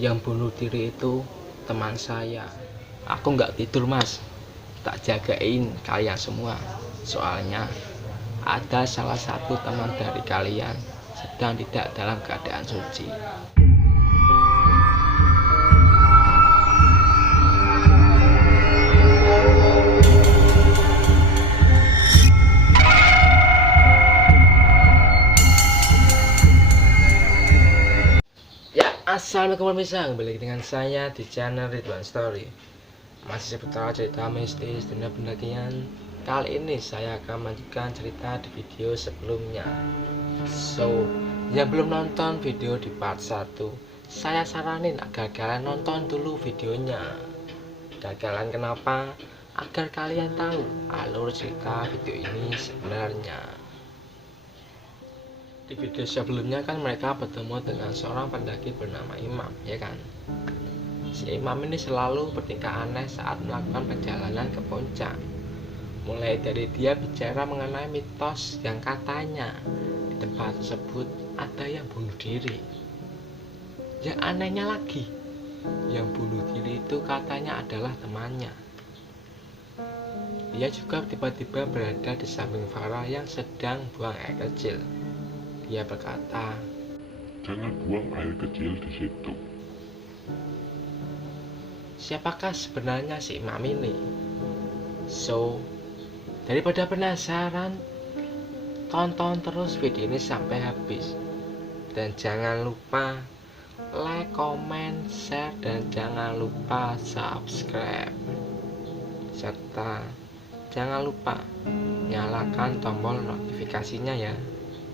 Yang bunuh diri itu teman saya. Aku nggak tidur mas, tak jagain kalian semua. Soalnya ada salah satu teman dari kalian sedang tidak dalam keadaan suci. Ya, assalamualaikum warahmatullahi wabarakatuh. Kembali dengan saya di channel Ridwan Story. Masih seputar cerita mistis dan pendakian. Kali ini saya akan melanjutkan cerita di video sebelumnya. So, yang belum nonton video di part 1, saya saranin agar kalian nonton dulu videonya. Gagalan kenapa? Agar kalian tahu alur cerita video ini sebenarnya. Di video sebelumnya kan mereka bertemu dengan seorang pendaki bernama Imam, ya kan? Si Imam ini selalu bertingkah aneh saat melakukan perjalanan ke puncak. Mulai dari dia bicara mengenai mitos yang katanya di tempat tersebut ada yang bunuh diri. Yang anehnya lagi, yang bunuh diri itu katanya adalah temannya. Dia juga tiba-tiba berada di samping Farah yang sedang buang air kecil. Dia berkata, "Jangan buang air kecil di situ." siapakah sebenarnya si Imam ini? So, daripada penasaran, tonton terus video ini sampai habis. Dan jangan lupa like, comment, share, dan jangan lupa subscribe. Serta jangan lupa nyalakan tombol notifikasinya ya,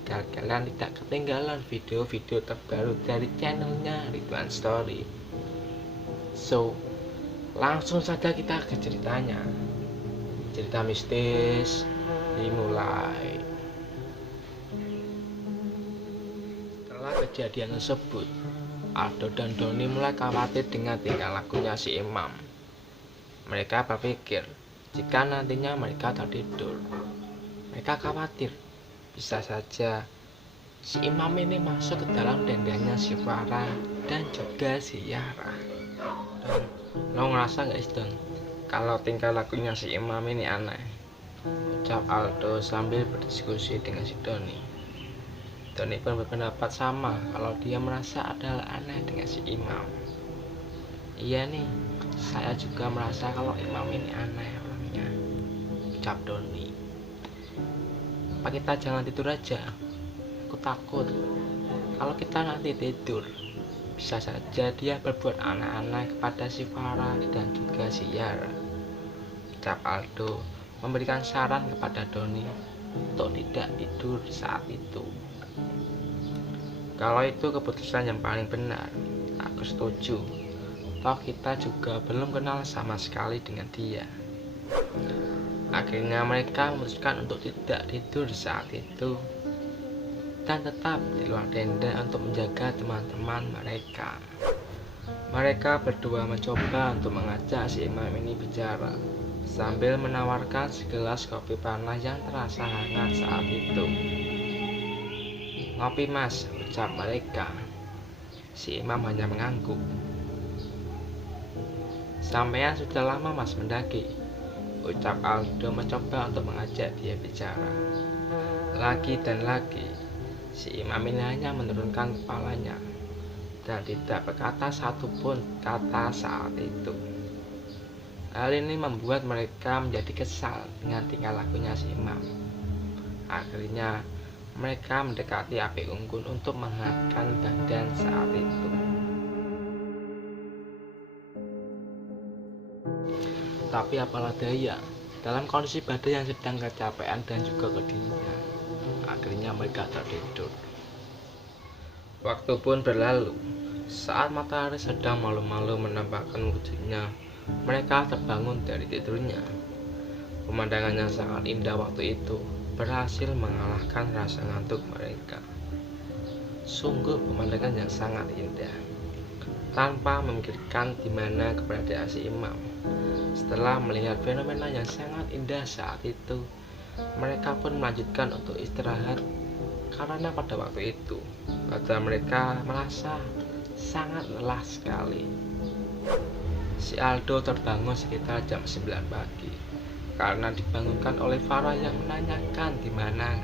agar kalian tidak ketinggalan video-video terbaru dari channelnya Ridwan Story. So, langsung saja kita ke ceritanya. Cerita mistis dimulai. Setelah kejadian tersebut, Aldo dan Doni mulai khawatir dengan tingkah lakunya si Imam. Mereka berpikir jika nantinya mereka tertidur, mereka khawatir bisa saja si Imam ini masuk ke dalam tendanya si Farah dan juga si Yara. Dan lo ngerasa gak sih Don, kalau tingkah lakunya si Imam ini aneh? Ucap Aldo sambil berdiskusi dengan si Doni. Doni pun berpendapat sama kalau dia merasa adalah aneh dengan si Imam. Iya nih, saya juga merasa kalau Imam ini aneh orangnya, ucap Doni. Apa kita jangan tidur aja? Aku takut kalau kita nanti tidur, bisa saja dia berbuat aneh-aneh kepada si Farah dan juga si Yara, ucap Aldo memberikan saran kepada Doni untuk tidak tidur saat itu. Kalau itu keputusan yang paling benar, aku setuju. Toh kita juga belum kenal sama sekali dengan dia. Akhirnya mereka memutuskan untuk tidak tidur saat itu dan tetap di luar tenda untuk menjaga teman-teman mereka. Mereka berdua mencoba untuk mengajak si Imam ini bicara sambil menawarkan segelas kopi panas yang terasa hangat saat itu. "Ngopi mas," ucap mereka. Si Imam hanya mengangguk. "Sampean sudah lama mas mendaki," ucap Aldo mencoba untuk mengajak dia bicara. Lagi dan lagi, si Imam ini hanya menurunkan kepalanya dan tidak berkata satupun kata saat itu. Hal ini membuat mereka menjadi kesal dengan tingkah lakunya si Imam. Akhirnya mereka mendekati api unggun untuk menghangatkan badan saat itu. Tapi apalah daya, dalam kondisi badan yang sedang kecapean dan juga kedinginan, akhirnya mereka tertidur. Waktu pun berlalu. Saat matahari sedang malu-malu menampakkan wujudnya, mereka terbangun dari tidurnya. Pemandangan yang sangat indah waktu itu berhasil mengalahkan rasa ngantuk mereka. Sungguh pemandangan yang sangat indah. Tanpa memikirkan di mana keberadaan si Imam, setelah melihat fenomena yang sangat indah saat itu, mereka pun melanjutkan untuk istirahat. Karena pada waktu itu badan mereka merasa sangat lelah sekali. Si Aldo terbangun sekitar jam 9 pagi karena dibangunkan oleh Farah yang menanyakan di mana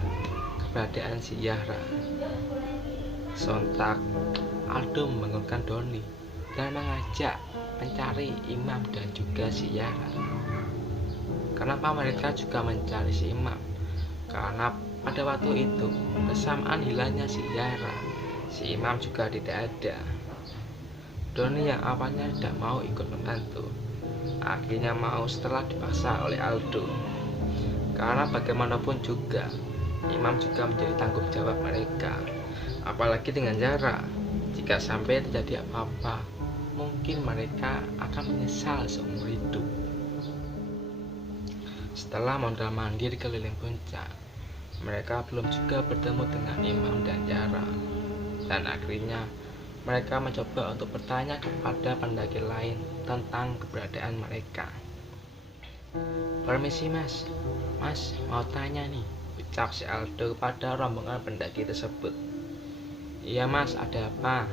keberadaan si Zahra. Sontak Aldo membangunkan Doni dan mengajak mencari Imam dan juga si Zahra. Kenapa mereka juga mencari si Imam? Karena pada waktu itu bersamaan hilangnya si Zahra, si Imam juga tidak ada. Doni yang awalnya tidak mau ikut membantu, akhirnya mau setelah dipaksa oleh Aldo. Karena bagaimanapun juga Imam juga menjadi tanggung jawab mereka. Apalagi dengan Zahra, jika sampai terjadi apa-apa, mungkin mereka akan menyesal seumur hidup. Setelah mondar-mandir keliling puncak, mereka belum juga bertemu dengan Imam dan Zahra. Dan akhirnya mereka mencoba untuk bertanya kepada pendaki lain tentang keberadaan mereka. "Permisi mas, mas mau tanya nih," ucap si Aldo kepada rombongan pendaki tersebut. "Iya mas, ada apa?"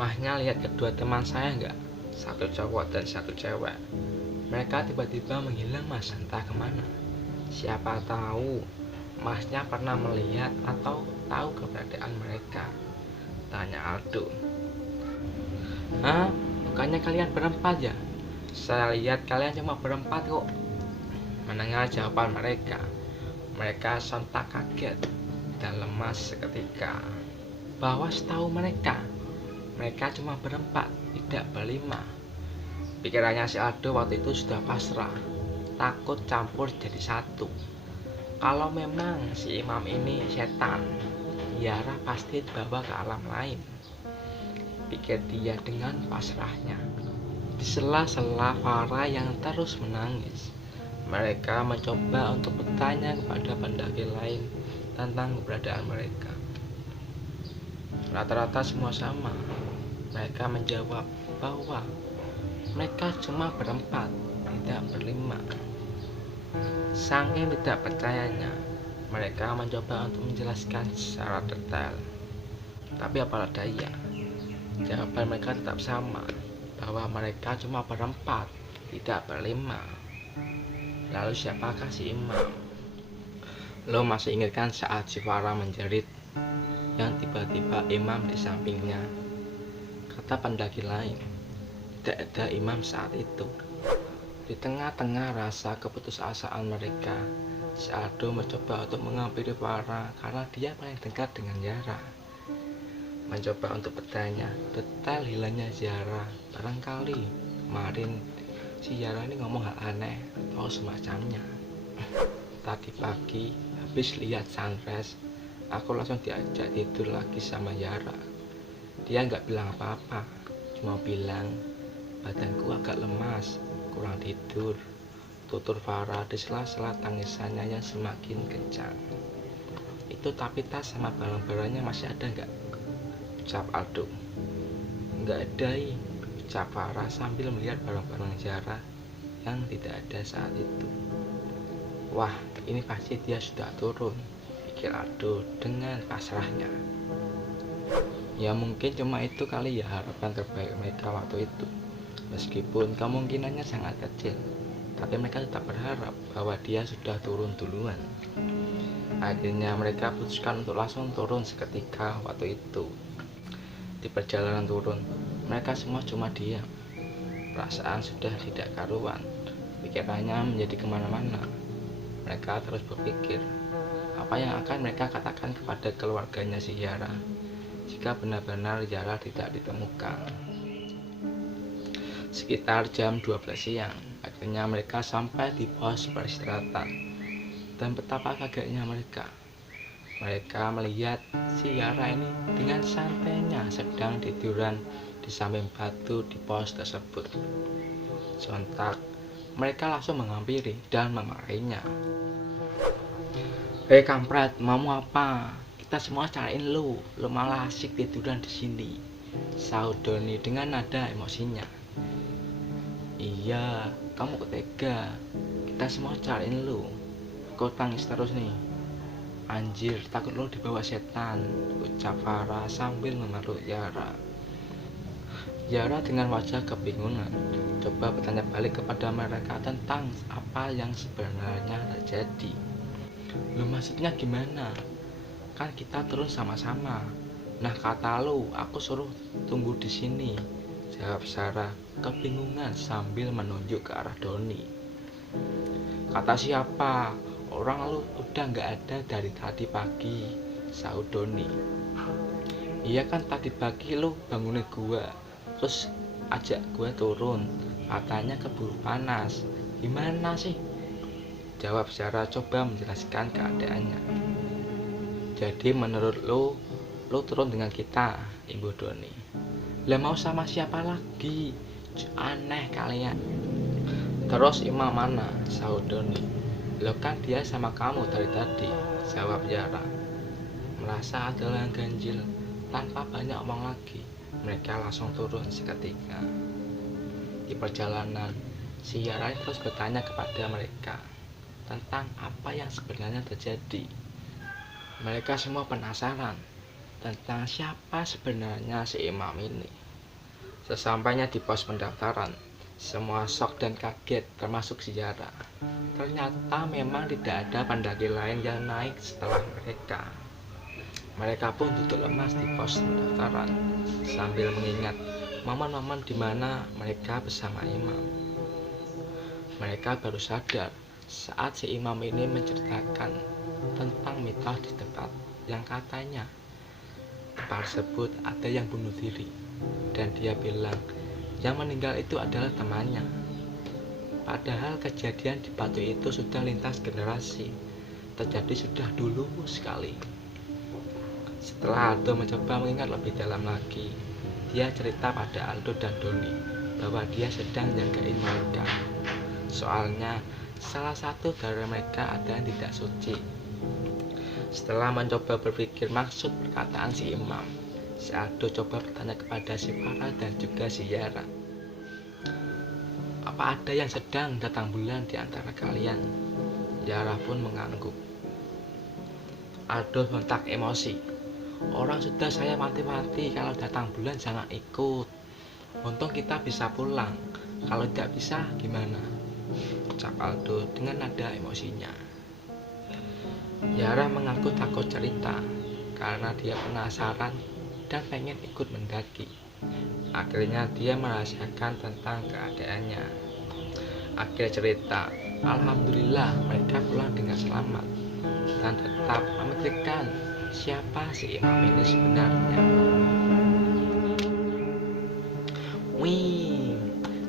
"Masnya lihat kedua teman saya nggak? Satu cowok dan satu cewek. Mereka tiba-tiba menghilang mas, entah kemana. Siapa tahu masnya pernah melihat atau tahu keberadaan mereka," tanya Aldo. "Hah? Bukannya kalian berempat ya? Saya lihat kalian cuma berempat kok." Mendengar jawaban mereka, mereka sontak kaget dan lemas seketika. Bahwa setahu mereka cuma berempat, tidak berlima. Pikirannya si Aldo waktu itu sudah pasrah, takut campur jadi satu. Kalau memang si Imam ini setan, Zahra pasti dibawa ke alam lain, pikir dia dengan pasrahnya. Di sela-sela Farah yang terus menangis, mereka mencoba untuk bertanya kepada pendaki lain tentang keberadaan mereka. Rata-rata semua sama. Mereka menjawab bahwa mereka cuma berempat, tidak berlima. Saking tidak percayanya, mereka mencoba untuk menjelaskan secara detail. Tapi apalah daya, jawaban mereka tetap sama, bahwa mereka cuma berempat, tidak berlima. Lalu siapakah si Imam? Lo masih ingat kan saat si Farah menjerit, yang tiba-tiba Imam di sampingnya? Kata pendaki lain, tidak ada Imam saat itu. Di tengah-tengah rasa keputusasaan mereka, si Aldo mencoba untuk menghampiri Farah karena dia paling dekat dengan Zahra. Mencoba untuk bertanya detail hilangnya Zahra. Barangkali kemarin si Zahra ini ngomong hal aneh atau semacamnya. Tadi pagi habis lihat sunrise, aku langsung diajak tidur lagi sama Zahra. Dia nggak bilang apa-apa, cuma bilang badanku agak lemas, kurang tidur, tutur Farah di sela-sela tangisannya yang semakin kencang. "Itu tapi tas sama barang-barangnya masih ada nggak?" ucap Aldo. "Nggak ada," ucap Farah sambil melihat barang-barang Zahra yang tidak ada saat itu. "Wah, ini pasti dia sudah turun," pikir Aldo dengan pasrahnya. Ya mungkin cuma itu kali ya harapan terbaik mereka waktu itu. Meskipun kemungkinannya sangat kecil, tapi mereka tetap berharap bahwa dia sudah turun duluan. Akhirnya mereka putuskan untuk langsung turun seketika waktu itu. Di perjalanan turun, mereka semua cuma diam. Perasaan sudah tidak karuan, pikirannya menjadi kemana-mana. Mereka terus berpikir, apa yang akan mereka katakan kepada keluarganya si Zahra jika benar-benar Zahra tidak ditemukan. Sekitar jam 12 siang, akhirnya mereka sampai di pos peristirahatan. Dan betapa kagetnya mereka. Mereka melihat si Zahra ini dengan santainya sedang tiduran di samping batu di pos tersebut. Sontak, mereka langsung menghampiri dan memarahinya. "Hei kampret, mau apa? Kita semua cariin lu malah asik tiduran di sini," sahut Doni dengan nada emosinya. "Iya, kamu tega. Kita semua cariin lu. Kau tangis terus nih. Anjir, takut lu dibawa setan," ucap Farah sambil memeluk Zahra. Yara dengan wajah kebingungan coba bertanya balik kepada mereka tentang apa yang sebenarnya terjadi. Lu maksudnya gimana? Kan kita turun sama-sama. Nah kata lu, aku suruh tunggu di sini, jawab Sarah kebingungan sambil menunjuk ke arah Doni. Kata siapa? Orang lu udah gak ada dari tadi pagi, sahut Doni. Iya kan tadi pagi lu bangunin gua, terus ajak gua turun, katanya keburu panas. Gimana sih? Jawab Sarah coba menjelaskan keadaannya. Jadi menurut lu turun dengan kita, Ibu Doni. Lah mau sama siapa lagi? Aneh kalian. Terus Imam mana? Sahut Doni. Lo kan dia sama kamu dari tadi, jawab Yara. Merasa ada yang ganjil, tanpa banyak omong lagi, mereka langsung turun seketika. Di perjalanan, si Yara terus bertanya kepada mereka tentang apa yang sebenarnya terjadi. Mereka semua penasaran tentang siapa sebenarnya si Imam ini. Sesampainya di pos pendaftaran, semua shock dan kaget termasuk si Yara. Ternyata memang tidak ada pendaki lain yang naik setelah mereka. Mereka pun duduk lemas di pos pendaftaran sambil mengingat momen-momen di mana mereka bersama Imam. Mereka baru sadar saat si Imam ini menceritakan tentang mitos di tempat yang katanya tempat tersebut ada yang bunuh diri, dan dia bilang yang meninggal itu adalah temannya. Padahal kejadian di batu itu sudah lintas generasi, terjadi sudah dulu sekali. Setelah Aldo mencoba mengingat lebih dalam lagi, dia cerita pada Aldo dan Doni bahwa dia sedang jagain mereka. Soalnya salah satu dari mereka ada yang tidak suci. Setelah mencoba berpikir maksud perkataan si Imam, si Aldo coba bertanya kepada si Farah dan juga si Yara. Apa ada yang sedang datang bulan di antara kalian? Yara pun mengangguk. Aldo sontak emosi. Orang sudah saya mati-mati, kalau datang bulan jangan ikut. Untung kita bisa pulang. Kalau tidak bisa gimana? Ucap Aldo dengan nada emosinya. Yara mengaku takut cerita karena dia penasaran dan pengen ikut mendaki. Akhirnya dia merahasiakan tentang keadaannya. Akhir cerita, alhamdulillah mereka pulang dengan selamat dan tetap memikirkan siapa si Imam ini sebenarnya. Wih,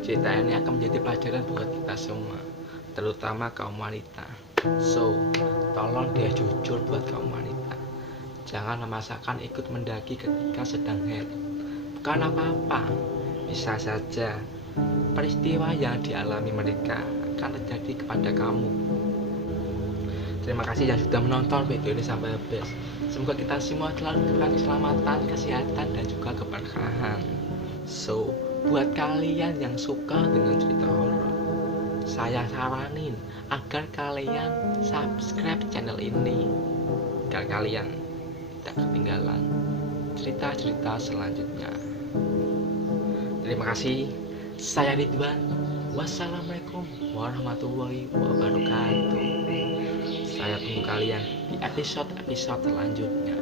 cerita ini akan menjadi pelajaran buat kita semua, terutama kaum wanita. So, tolong dia jujur buat kaum wanita. Jangan memaksakan ikut mendaki ketika sedang haid. Bukan apa-apa, bisa saja peristiwa yang dialami mereka akan terjadi kepada kamu. Terima kasih yang sudah menonton video ini sampai habis. Semoga kita semua selalu diberikan keselamatan, kesehatan, dan juga keberkahan. So, buat kalian yang suka dengan cerita horor, saya saranin agar kalian subscribe channel ini agar kalian tidak ketinggalan cerita-cerita selanjutnya. Terima kasih. Saya Ridwan. Wassalamualaikum warahmatullahi wabarakatuh. Saya tunggu kalian di episode-episode selanjutnya.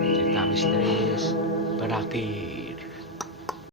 Cerita misterius berakhir.